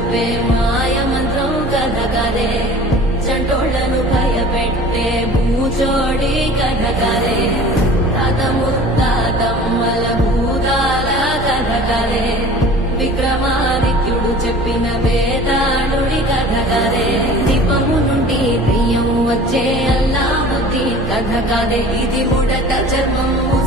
చెప్పే మాయ మంత్రం కథ కదే చంటోళ్లను భయపెట్టే భూచోడి కథ కదే తాత ముత్తాతమ్మల భూతాల కథ కదే విక్రమాదిత్యుడు చెప్పిన వేదాళుడి కథ కదే దీపము నుండి దెయ్యం వచ్చే అల్లా బుద్ధి కథ కదే ఇది ముడత చర్మము